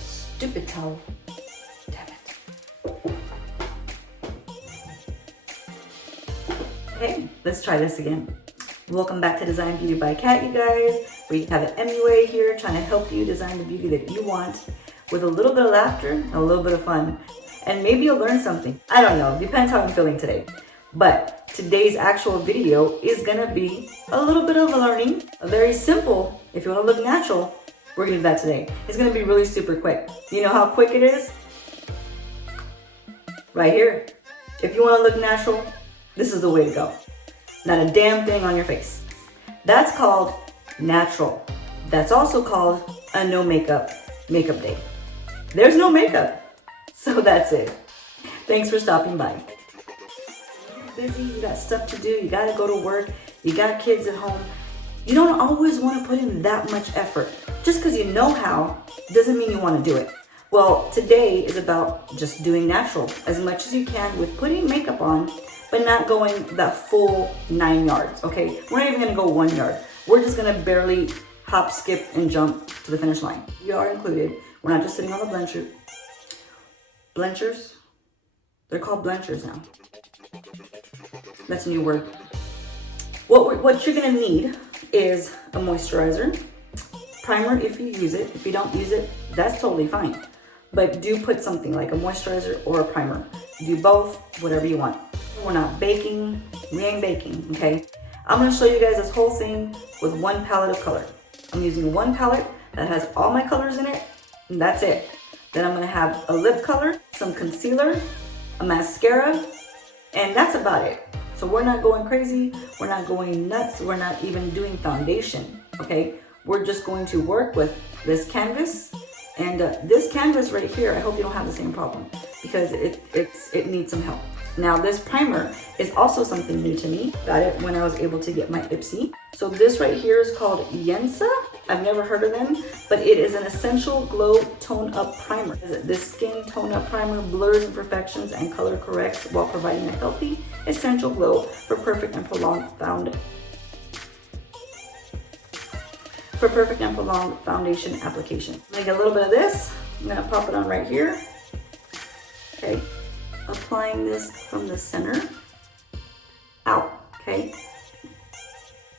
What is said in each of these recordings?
Stupid towel. Damn it. Okay, let's try this again. Welcome back to Design Beauty by Kat, you guys. We have an MUA here trying to help you design the beauty that you want with a little bit of laughter and a little bit of fun. And maybe you'll learn something. I don't know, depends how I'm feeling today. But today's actual video is gonna be a little bit of a learning, very simple. If you wanna look natural, we're gonna do that today. It's gonna be really super quick. You know how quick it is? Right here. If you wanna look natural, this is the way to go. Not a damn thing on your face. That's called natural. That's also called a no makeup day. There's no makeup. So that's it. Thanks for stopping by. You're busy, you got stuff to do, you gotta go to work, you got kids at home. You don't always want to put in that much effort. Just because you know how doesn't mean you want to do it. Well, today is about just doing natural as much as you can with putting makeup on, but not going that full 9 yards, okay? We're not even gonna go 1 yard. We're just gonna barely hop, skip, and jump to the finish line. We are included. We're not just sitting on the blencher. Blenchers? They're called blenchers now. That's a new word. What you're gonna need is a moisturizer, primer if you use it. If you don't use it, that's totally fine. But do put something like a moisturizer or a primer. Do both, whatever you want. We're not baking, we ain't baking, okay? I'm gonna show you guys this whole thing with one palette of color. I'm using one palette that has all my colors in it, and that's it. Then I'm gonna have a lip color, some concealer, a mascara, and that's about it. So we're not going crazy, we're not going nuts, we're not even doing foundation, okay? We're just going to work with this canvas, and this canvas right here, I hope you don't have the same problem because it needs some help. Now this primer is also something new to me. Got it when I was able to get my Ipsy. So this right here is called Yensa. I've never heard of them, but it is an essential glow tone up primer. This skin tone up primer blurs imperfections and color corrects while providing a healthy, essential glow for perfect and prolonged foundation application. I'm gonna get a little bit of this. I'm gonna pop it on right here. Okay. Applying this from the center out, okay?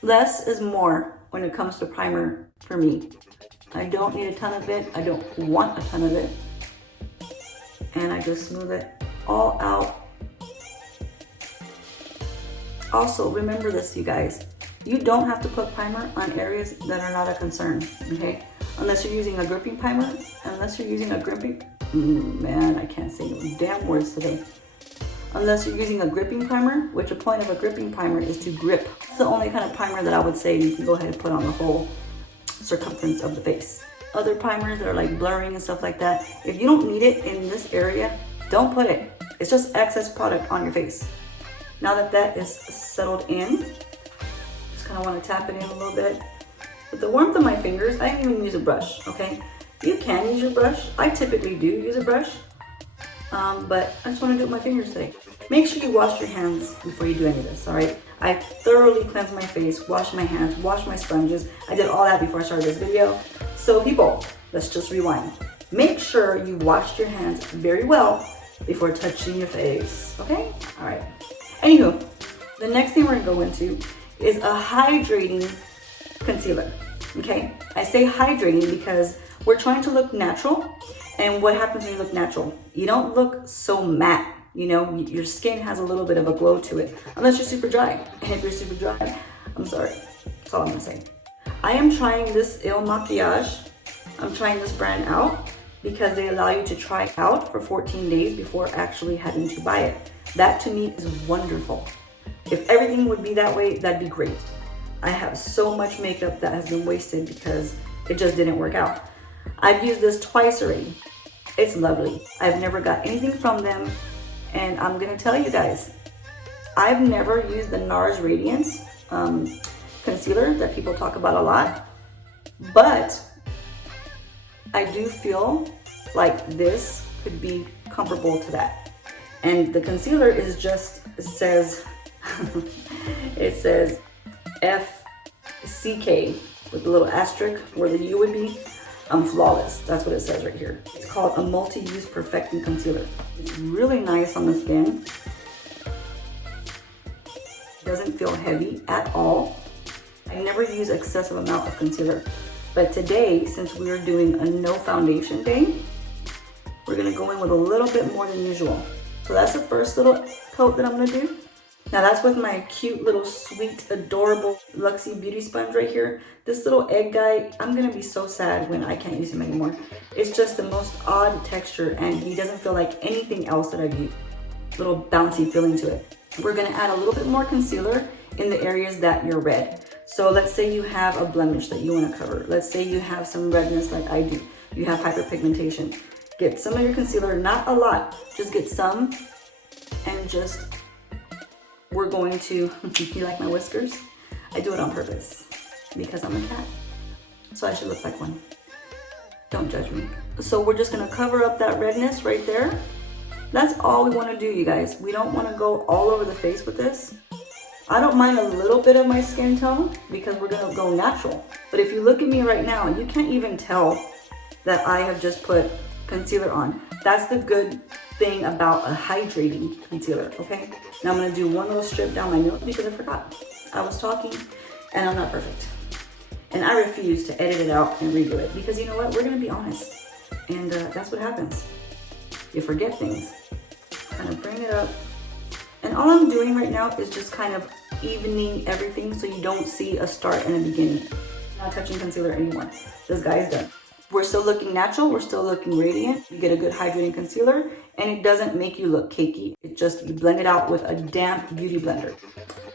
Less is more when it comes to primer for me. I don't need a ton of it. I don't want a ton of it. And I just smooth it all out. Also, remember this, you guys. You don't have to put primer on areas that are not a concern, okay? Unless you're using a gripping primer, man, I can't say no damn words today. Unless you're using a gripping primer, which the point of a gripping primer is to grip. It's the only kind of primer that I would say you can go ahead and put on the whole circumference of the face. Other primers that are like blurring and stuff like that, if you don't need it in this area, don't put it. It's just excess product on your face. Now that that is settled in, just kind of want to tap it in a little bit. With the warmth of my fingers, I didn't even use a brush, okay? You can use your brush. I typically do use a brush, but I just want to do it with my fingers today. Make sure you wash your hands before you do any of this, all right? I thoroughly cleanse my face, wash my hands, wash my sponges. I did all that before I started this video. So people, let's just rewind. Make sure you wash your hands very well before touching your face, okay? All right. Anywho, the next thing we're gonna go into is a hydrating concealer, okay? I say hydrating because we're trying to look natural, and what happens when you look natural? You don't look so matte, you know? Your skin has a little bit of a glow to it, unless you're super dry. And if you're super dry, I'm sorry, that's all I'm gonna say. I am trying this Il Makiage. I'm trying this brand out because they allow you to try out for 14 days before actually having to buy it. That to me is wonderful. If everything would be that way, that'd be great. I have so much makeup that has been wasted because it just didn't work out. I've used this twice already. It's lovely. I've never got anything from them. And I'm gonna tell you guys, I've never used the NARS Radiance concealer that people talk about a lot, but I do feel like this could be comparable to that. And the concealer is just, it says FCK with a little asterisk where the U would be. flawless. That's what it says right here. It's called a multi-use perfecting concealer. It's really nice on the skin. Doesn't feel heavy at all. I never use excessive amount of concealer, but today, since we are doing a no foundation day, we're gonna go in with a little bit more than usual. So that's the first little coat that I'm gonna do. Now that's with my cute little sweet, adorable Luxie beauty sponge right here. This little egg guy, I'm gonna be so sad when I can't use him anymore. It's just the most odd texture and he doesn't feel like anything else that I've used. Little bouncy feeling to it. We're gonna add a little bit more concealer in the areas that you're red. So let's say you have a blemish that you wanna cover. Let's say you have some redness like I do. You have hyperpigmentation. Get some of your concealer, not a lot, just get some and just, we're going to, you like my whiskers? I do it on purpose because I'm a cat. So I should look like one. Don't judge me. So we're just gonna cover up that redness right there. That's all we wanna do, you guys. We don't wanna go all over the face with this. I don't mind a little bit of my skin tone because we're gonna go natural. But if you look at me right now, you can't even tell that I have just put concealer on. That's the good thing about a hydrating concealer, okay? Now I'm gonna do one little strip down my nose because I forgot. I was talking and I'm not perfect. And I refuse to edit it out and redo it because you know what? We're gonna be honest. And that's what happens. You forget things. Kind of bring it up. And all I'm doing right now is just kind of evening everything so you don't see a start and a beginning. Not touching concealer anymore. This guy is done. We're still looking natural, we're still looking radiant. You get a good hydrating concealer and it doesn't make you look cakey. It just, you blend it out with a damp beauty blender.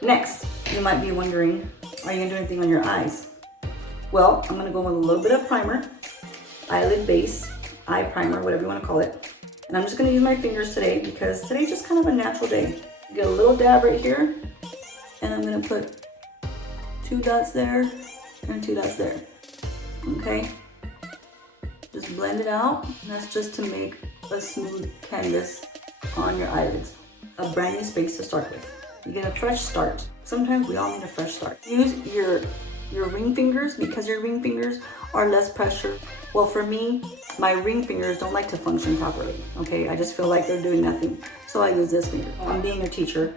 Next, you might be wondering, are you gonna do anything on your eyes? Well, I'm gonna go with a little bit of primer, eyelid base, eye primer, whatever you wanna call it. And I'm just gonna use my fingers today because today's just kind of a natural day. Get a little dab right here and I'm gonna put 2 dots there and 2 dots there, okay? Just blend it out. And that's just to make a smooth canvas on your eyelids. A brand new space to start with. You get a fresh start. Sometimes we all need a fresh start. Use your ring fingers because your ring fingers are less pressure. Well, for me, my ring fingers don't like to function properly, okay? I just feel like they're doing nothing. So I use this finger. I'm being a teacher,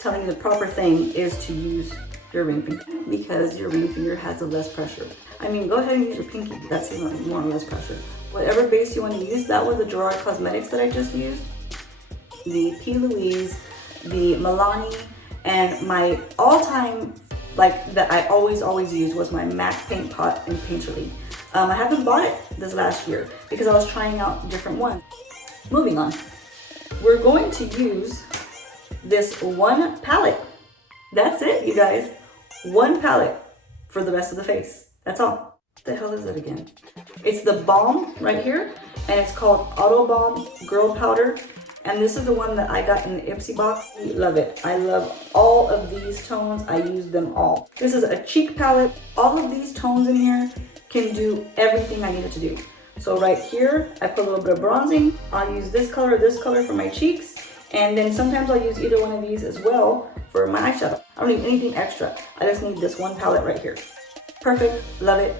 telling you the proper thing is to use your ring finger because your ring finger has a less pressure. I mean, go ahead and use your pinky. That's even more or less pressure. Whatever base you want to use, that was the Gerard Cosmetics that I just used. The P. Louise, the Milani, and my all-time, like that I always use was my MAC Paint Pot in Painterly. I haven't bought it this last year because I was trying out different ones. Moving on. We're going to use this one palette. That's it, you guys. One palette for the rest of the face. That's all. What the hell is it again? It's the Balm right here, and it's called Auto Balm Girl Powder. And this is the one that I got in the Ipsy box. I love it. I love all of these tones. I use them all. This is a cheek palette. All of these tones in here can do everything I need it to do. So right here, I put a little bit of bronzing. I'll use this color for my cheeks. And then sometimes I'll use either one of these as well for my eyeshadow. I don't need anything extra. I just need this one palette right here. Perfect, love it.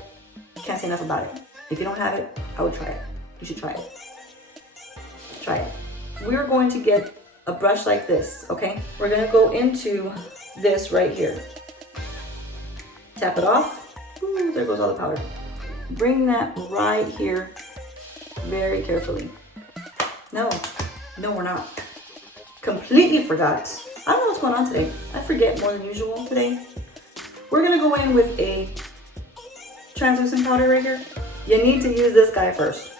Can't say enough about it. If you don't have it, I would try it. You should try it. Try it. We're going to get a brush like this, okay? We're gonna go into this right here. Tap it off. Ooh, there goes all the powder. Bring that right here very carefully. No, we're not. Completely forgot. I don't know what's going on today. I forget more than usual today. We're gonna go in with a translucent powder right here. You need to use this guy first.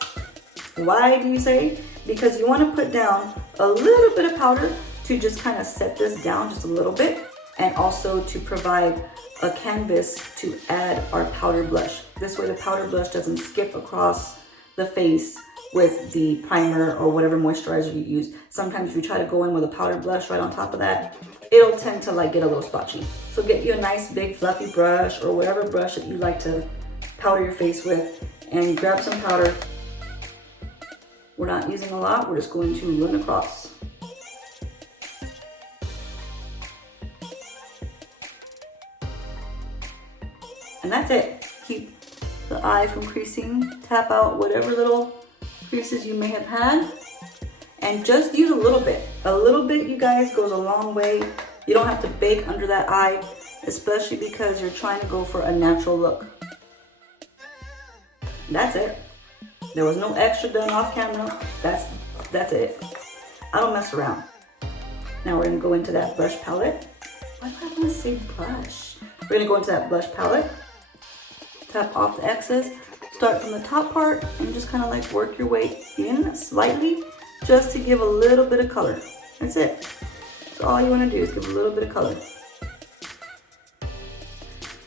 Why do you say? Because you want to put down a little bit of powder to just kind of set this down just a little bit, and also to provide a canvas to add our powder blush. This way the powder blush doesn't skip across the face with the primer or whatever moisturizer you use. Sometimes if you try to go in with a powder blush right on top of that, it'll tend to like get a little splotchy. So get you a nice big fluffy brush or whatever brush that you like to powder your face with, and grab some powder. We're not using a lot, we're just going to run across. And that's it. Keep the eye from creasing. Tap out whatever little creases you may have had. And just use a little bit. A little bit, you guys, goes a long way. You don't have to bake under that eye, especially because you're trying to go for a natural look. That's it. There was no extra done off camera. That's it. I don't mess around. Now we're gonna go into that blush palette. Why do I want to say blush? We're gonna go into that blush palette. Tap off the excess. Start from the top part and just kind of like work your way in slightly, just to give a little bit of color. That's it. So all you want to do is give a little bit of color.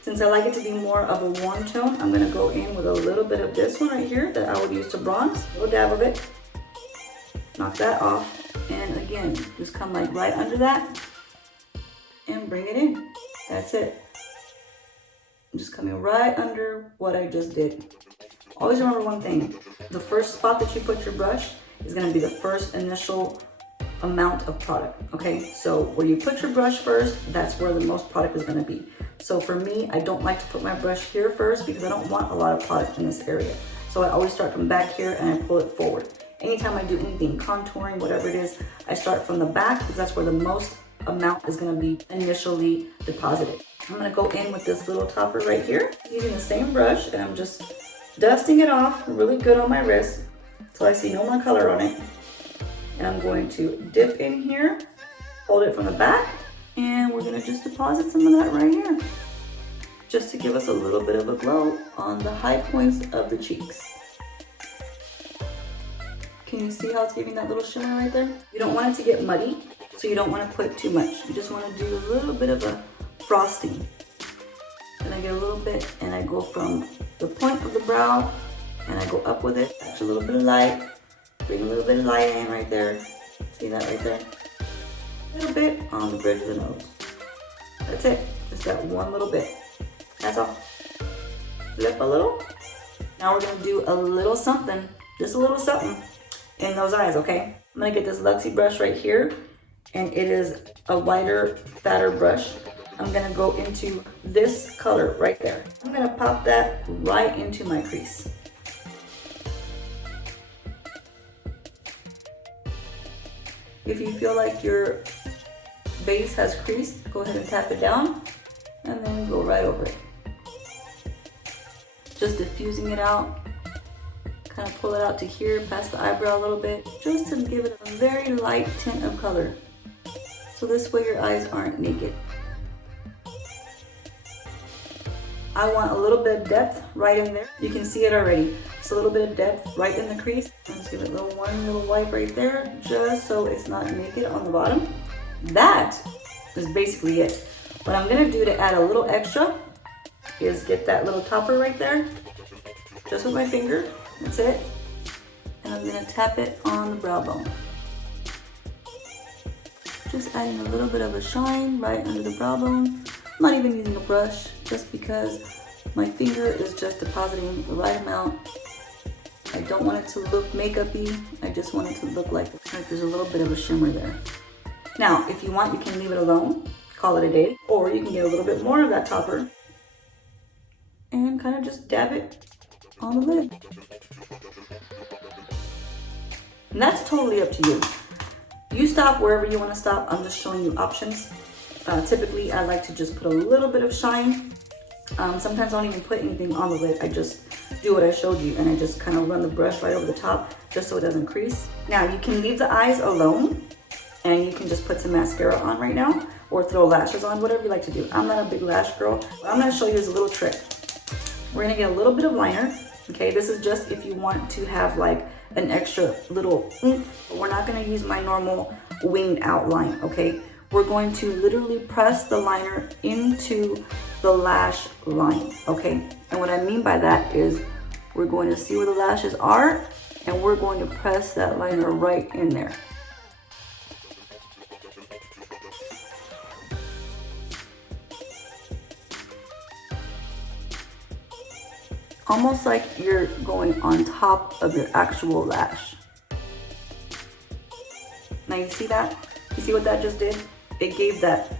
Since I like it to be more of a warm tone, I'm going to go in with a little bit of this one right here that I would use to bronze. A little dab of it. Knock that off. And again, just come like right under that and bring it in. That's it. I'm just coming right under what I just did. Always remember one thing. The first spot that you put your brush is going to be the first initial amount of product, okay? So where you put your brush first, that's where the most product is going to be. So for me, I don't like to put my brush here first because I don't want a lot of product in this area. So I always start from back here and I pull it forward. Anytime I do anything, contouring, whatever it is, I start from the back because that's where the most amount is going to be initially deposited. I'm going to go in with this little topper right here, using the same brush, and I'm just dusting it off really good on my wrist so I see no more color on it. And I'm going to dip in here, hold it from the back, and we're going to just deposit some of that right here, just to give us a little bit of a glow on the high points of the cheeks. Can you see how it's giving that little shimmer right there? You don't want it to get muddy, so you don't want to put too much. You just want to do a little bit of a frosting. Then I get a little bit and I go from the point of the brow and I go up with it. Touch a little bit of light. Bring a little bit of light in right there. See that right there? A little bit on the bridge of the nose. That's it. Just that one little bit. That's all. Flip a little. Now we're going to do a little something. Just a little something in those eyes, okay? I'm going to get this Luxie brush right here. And it is a wider, fatter brush. I'm going to go into this color right there. I'm going to pop that right into my crease. If you feel like your base has creased, go ahead and tap it down and then go right over it. Just diffusing it out. Kind of pull it out to here, past the eyebrow a little bit, just to give it a very light tint of color. So this way your eyes aren't naked. I want a little bit of depth right in there. You can see it already. Just a little bit of depth right in the crease. And just give it one little wipe right there, just so it's not naked on the bottom. That is basically it. What I'm gonna do to add a little extra is get that little topper right there, just with my finger. That's it. And I'm gonna tap it on the brow bone. Just adding a little bit of a shine right under the brow bone. I'm not even using a brush, just because my finger is just depositing the right amount. I don't want it to look makeup-y. I just want it to look like there's a little bit of a shimmer there. Now, if you want, you can leave it alone, call it a day, or you can get a little bit more of that topper and kind of just dab it on the lid. And that's totally up to you. You stop wherever you want to stop. I'm just showing you options. Typically, I like to just put a little bit of shine. Sometimes I don't even put anything on the lid. I just do what I showed you, and I just kind of run the brush right over the top just so it doesn't crease. Now, you can leave the eyes alone, and you can just put some mascara on right now, or throw lashes on, whatever you like to do. I'm not a big lash girl. What I'm going to show you is a little trick. We're going to get a little bit of liner. Okay, this is just if you want to have like an extra little oomph. We're not going to use my normal winged outline, okay? We're going to literally press the liner into the lash line, okay? And what I mean by that is we're going to see where the lashes are, and we're going to press that liner right in there. Almost like you're going on top of your actual lash. Now you see that? You see what that just did? It gave that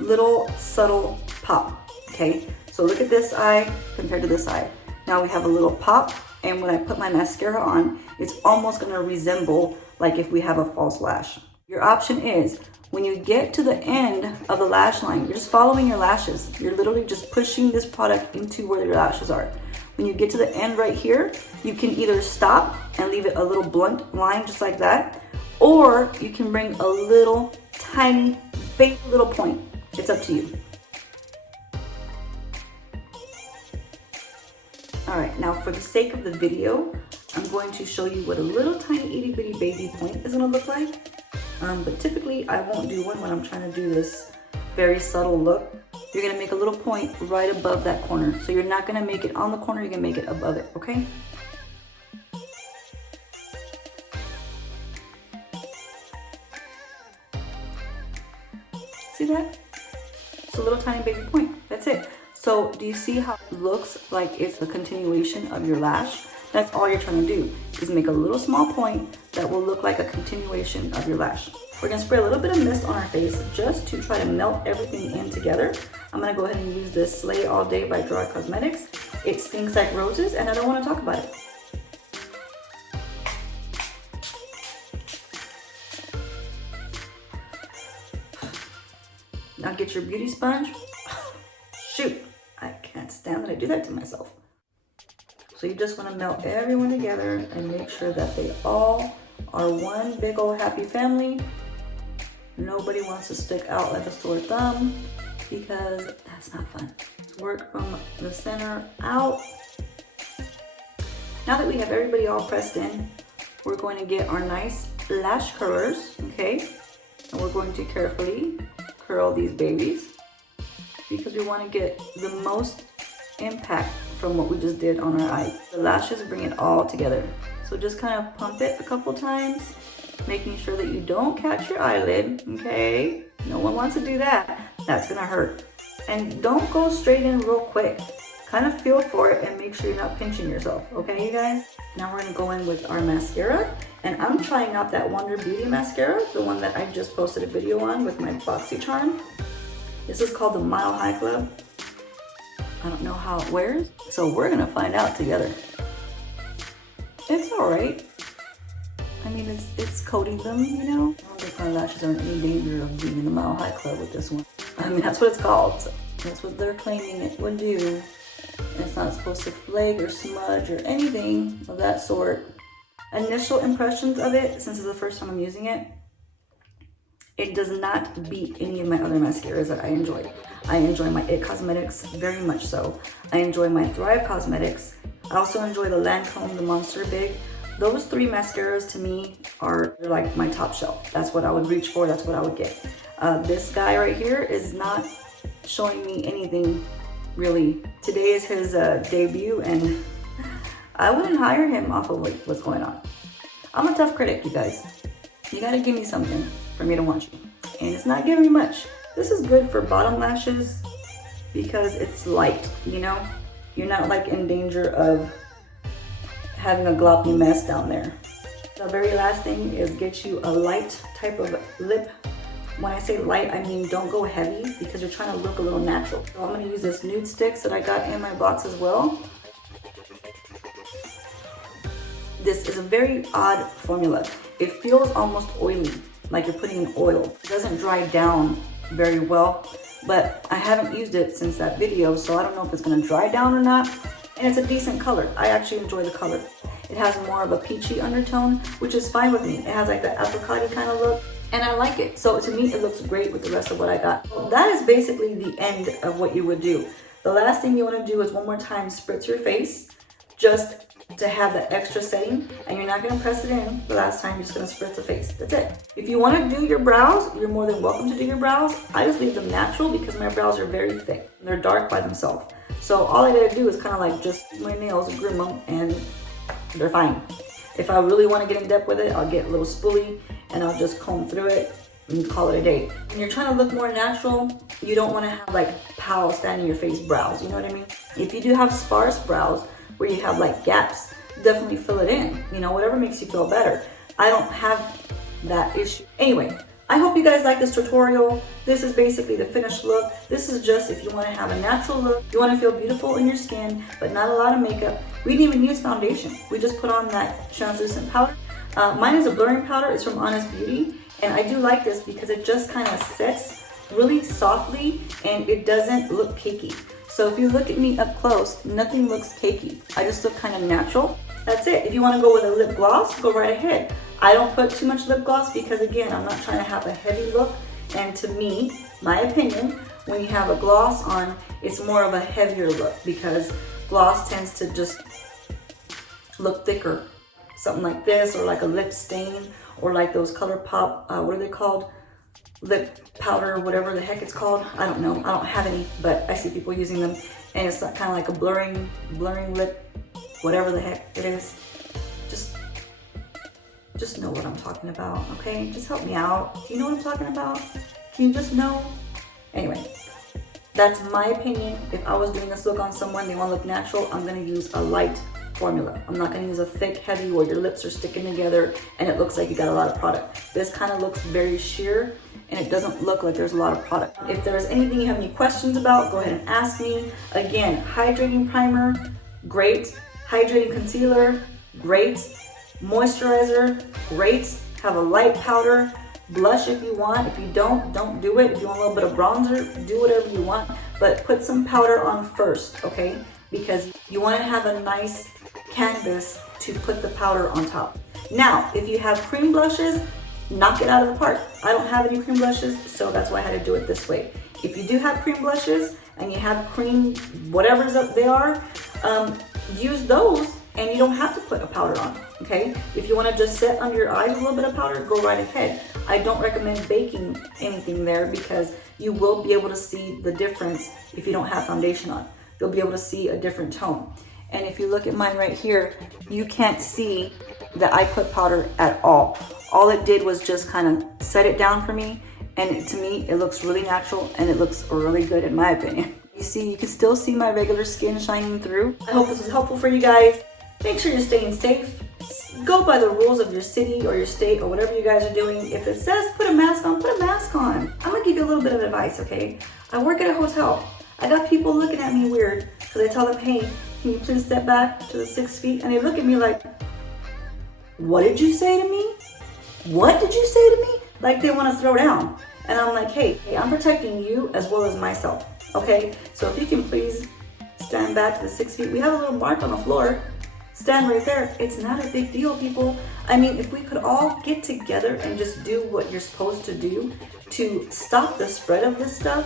little subtle pop, okay? So look at this eye compared to this eye. Now we have a little pop, and when I put my mascara on, it's almost gonna resemble like if we have a false lash. Your option is, when you get to the end of the lash line, you're just following your lashes. You're literally just pushing this product into where your lashes are. When you get to the end right here, you can either stop and leave it a little blunt line just like that, or you can bring a little tiny, big little point. It's up to you. All right, now for the sake of the video, I'm going to show you what a little tiny itty bitty baby point is gonna look like. But typically I won't do one when I'm trying to do this very subtle look. You're gonna make a little point right above that corner. So you're not gonna make it on the corner, you're gonna make it above it, okay? See that? It's a little tiny baby point, that's it. So do you see how it looks like it's a continuation of your lash? That's all you're trying to do, is make a little small point that will look like a continuation of your lash. We're gonna spray a little bit of mist on our face just to try to melt everything in together. I'm gonna go ahead and use this Slay All Day by Dry Cosmetics. It stinks like roses and I don't wanna talk about it. Now get your beauty sponge. Shoot, I can't stand that I do that to myself. So you just want to melt everyone together and make sure that they all are one big old happy family. Nobody wants to stick out like a sore thumb because that's not fun. Work from the center out. Now that we have everybody all pressed in, we're going to get our nice lash curlers, okay? And we're going to carefully curl these babies because we want to get the most impact from what we just did on our eyes. The lashes bring it all together. So just kind of pump it a couple times, making sure that you don't catch your eyelid, okay? No one wants to do that. That's gonna hurt. And don't go straight in real quick. Kind of feel for it and make sure you're not pinching yourself, okay you guys? Now we're gonna go in with our mascara, and I'm trying out that Wonder Beauty mascara, the one that I just posted a video on with my BoxyCharm. This is called the Mile High Club. I don't know how it wears, so we're gonna find out together. It's all right. I mean, it's coating them, you know? I don't think my lashes are in any danger of being in the Mile High Club with this one. I mean, that's what it's called. So that's what they're claiming it would do. And it's not supposed to flake or smudge or anything of that sort. Initial impressions of it, since it's the first time I'm using it, it does not beat any of my other mascaras that I enjoy. I enjoy my IT Cosmetics very much so. I enjoy my Thrive Cosmetics. I also enjoy the Lancome, the Monster Big. Those three mascaras to me are like my top shelf. That's what I would reach for, that's what I would get. This guy right here is not showing me anything really. Today is his debut and I wouldn't hire him off of what's going on. I'm a tough critic, you guys. You gotta give me something for me to want you. And it's not giving me much. This is good for bottom lashes because it's light, you know? You're not like in danger of having a gloppy mess down there. The very last thing is get you a light type of lip. When I say light, I mean don't go heavy because you're trying to look a little natural. So I'm gonna use this nude sticks that I got in my box as well. This is a very odd formula. It feels almost oily, like you're putting in oil. It doesn't dry down very well, but I haven't used it since that video, so I don't know if it's gonna dry down or not. And it's a decent color. I actually enjoy the color. It has more of a peachy undertone, which is fine with me. It has like the apricot-y kind of look, and I like it. So to me, it looks great with the rest of what I got. Well, that is basically the end of what you would do. The last thing you wanna do is one more time spritz your face, just to have that extra setting, and you're not gonna press it in the last time, you're just gonna spritz the face. That's it. If you wanna do your brows, you're more than welcome to do your brows. I just leave them natural because my brows are very thick. They're dark by themselves. So all I gotta do is kind of like just my nails and groom them and they're fine. If I really wanna get in depth with it, I'll get a little spoolie and I'll just comb through it and call it a day. When you're trying to look more natural, you don't wanna have like pow standing your face brows, you know what I mean? If you do have sparse brows, where you have like gaps, definitely fill it in. You know, whatever makes you feel better. I don't have that issue. Anyway, I hope you guys like this tutorial. This is basically the finished look. This is just if you want to have a natural look, you want to feel beautiful in your skin, but not a lot of makeup. We didn't even use foundation. We just put on that translucent powder. Mine is a blurring powder. It's from Honest Beauty. And I do like this because it just kind of sets really softly and it doesn't look cakey. So if you look at me up close, nothing looks cakey. I just look kind of natural. That's it. If you want to go with a lip gloss, go right ahead. I don't put too much lip gloss because again, I'm not trying to have a heavy look. And to me, my opinion, when you have a gloss on, it's more of a heavier look because gloss tends to just look thicker. Something like this, or like a lip stain, or like those ColourPop, what are they called? Lip powder, whatever the heck it's called. I don't know. I don't have any, but I see people using them. And it's kind of like a blurring lip, whatever the heck it is. Just know what I'm talking about, okay? Just help me out. Do you know what I'm talking about? Can you just know? Anyway, that's my opinion. If I was doing this look on someone, they want to look natural, I'm going to use a light formula. I'm not going to use a thick, heavy where your lips are sticking together and it looks like you got a lot of product. This kind of looks very sheer and it doesn't look like there's a lot of product. If there's anything you have any questions about, go ahead and ask me. Again, hydrating primer, great. Hydrating concealer, great. Moisturizer, great. Have a light powder. Blush if you want. If you don't do it. If you want a little bit of bronzer, do whatever you want. But put some powder on first, okay? Because you want to have a nice canvas to put the powder on top. Now, if you have cream blushes, knock it out of the park. I don't have any cream blushes, so that's why I had to do it this way. If you do have cream blushes and you have cream, whatever they are, use those and you don't have to put a powder on, okay? If you want to just set under your eyes a little bit of powder, go right ahead. I don't recommend baking anything there because you will be able to see the difference if you don't have foundation on. You'll be able to see a different tone. And if you look at mine right here, you can't see that I put powder at all. All it did was just kind of set it down for me. And to me, it looks really natural and it looks really good in my opinion. You see, you can still see my regular skin shining through. I hope this was helpful for you guys. Make sure you're staying safe. Go by the rules of your city or your state or whatever you guys are doing. If it says put a mask on, put a mask on. I'm gonna give you a little bit of advice, okay? I work at a hotel. I got people looking at me weird because I tell them, hey, can you please step back to the 6 feet? And they look at me like, what did you say to me? What did you say to me? Like they want to throw down. And I'm like, hey, I'm protecting you as well as myself, okay? So if you can please stand back to the 6 feet. We have a little mark on the floor. Stand right there. It's not a big deal, people. I mean, if we could all get together and just do what you're supposed to do to stop the spread of this stuff,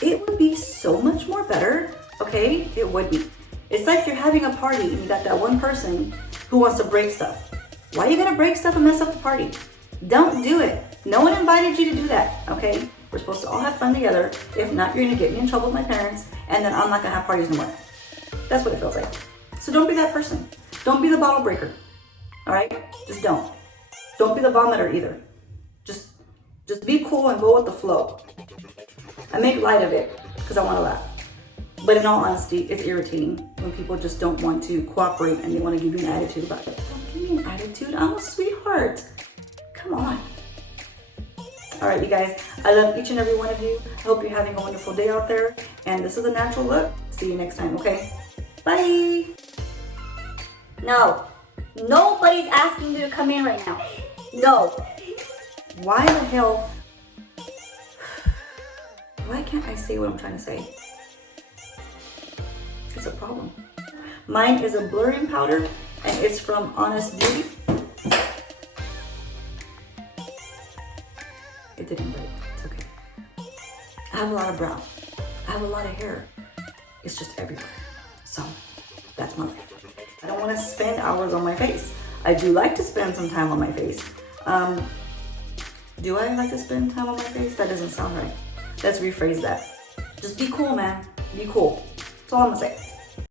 it would be so much more better, okay? It would be. It's like you're having a party and you got that one person who wants to break stuff. Why are you gonna break stuff and mess up the party? Don't do it. No one invited you to do that, okay? We're supposed to all have fun together. If not, you're gonna get me in trouble with my parents and then I'm not gonna have parties no more. That's what it feels like. So don't be that person. Don't be the bottle breaker, all right? Just don't. Don't be the vomiter either. Just be cool and go with the flow. I make light of it because I want to laugh. But in all honesty, it's irritating when people just don't want to cooperate and they want to give you an attitude about it. Don't give me an attitude. I'm a sweetheart. Come on. All right, you guys. I love each and every one of you. I hope you're having a wonderful day out there. And this is a natural look. See you next time, okay? Bye. No. Nobody's asking you to come in right now. No. Why the hell? Why can't I say what I'm trying to say? It's a problem. Mine is a blurring powder and it's from Honest Beauty. It didn't break. It's okay. I have a lot of brow. I have a lot of hair. It's just everywhere. So that's my life. I don't want to spend hours on my face. I do like to spend some time on my face. Do I like to spend time on my face? That doesn't sound right. Let's rephrase that. Just be cool, man. Be cool. That's all I'm gonna say.